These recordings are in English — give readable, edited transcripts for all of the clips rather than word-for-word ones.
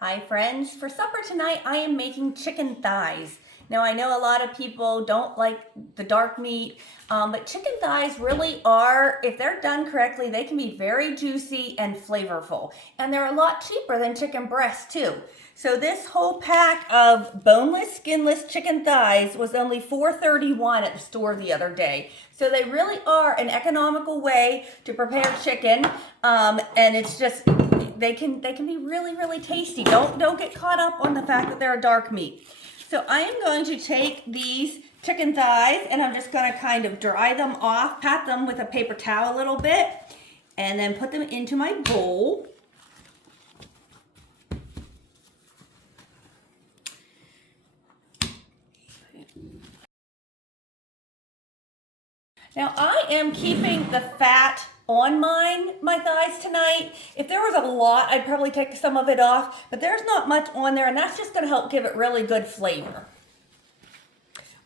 Hi friends, for supper tonight I am making chicken thighs. Now I know a lot of people don't like the dark meat, but chicken thighs really are, if they're done correctly, they can be very juicy and flavorful. And they're a lot cheaper than chicken breasts too. So this whole pack of boneless, skinless chicken thighs was only $4.31 at the store the other day. So they really are an economical way to prepare chicken, and it's just they can be really tasty. Don't get caught up on the fact that they're a dark meat. So I am going to take these chicken thighs and I'm just going to kind of dry them off, pat them with a paper towel a little bit, and then put them into my bowl. Now I am keeping the fat on my thighs tonight. If there was a lot, I'd probably take some of it off, but there's not much on there, and that's just gonna help give it really good flavor.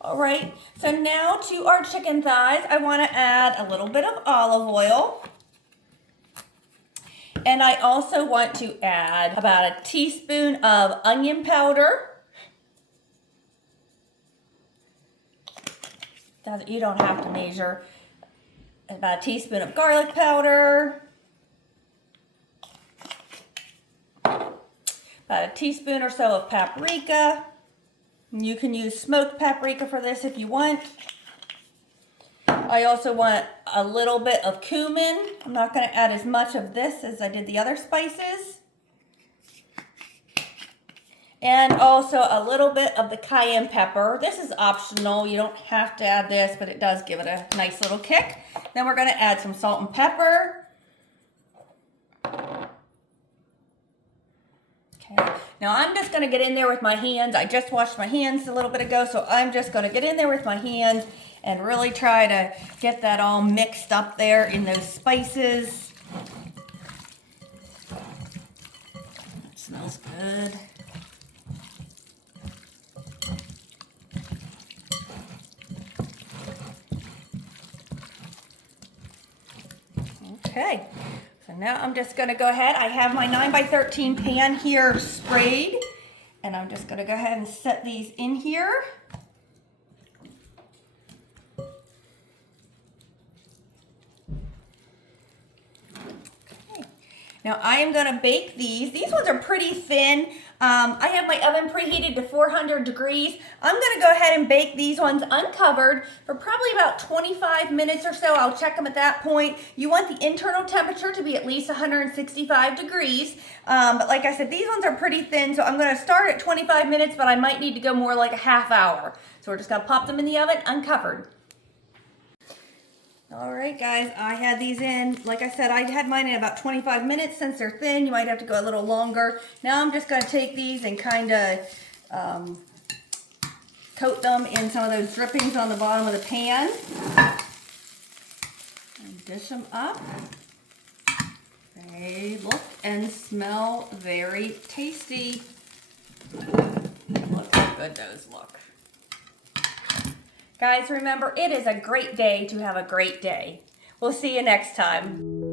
All right, so now to our chicken thighs, I wanna add a little bit of olive oil. And I also want to add about a teaspoon of onion powder. You don't have to measure. About a teaspoon of garlic powder. About a teaspoon or so of paprika. You can use smoked paprika for this if you want. I also want a little bit of cumin. I'm not going to add as much of this as I did the other spices. And also a little bit of the cayenne pepper. This is optional. You don't have to add this, but it does give it a nice little kick. Then we're going to add some salt and pepper. Okay. Now I'm just going to get in there with my hands. I just washed my hands a little bit ago, so I'm just going to get in there with my hands and really try to get that all mixed up there in those spices. That smells good. Okay, so now I'm just going to go ahead. I have my 9x13 pan here sprayed, and I'm just going to go ahead and set these in here. Okay. Now I am going to bake these. These ones are pretty thin. I have my oven preheated to 400 degrees. I'm going to go ahead and bake these ones uncovered for probably about 25 minutes or so. I'll check them at that point. You want the internal temperature to be at least 165 degrees. But like I said, these ones are pretty thin, so I'm going to start at 25 minutes, but I might need to go more like a half hour. So we're just going to pop them in the oven uncovered. All right, guys, I had these in. Like I said, I had mine in about 25 minutes. Since they're thin, you might have to go a little longer. Now I'm just going to take these and kind of coat them in some of those drippings on the bottom of the pan. And dish them up. They look and smell very tasty. Look how good those look. Guys, remember, it is a great day to have a great day. We'll see you next time.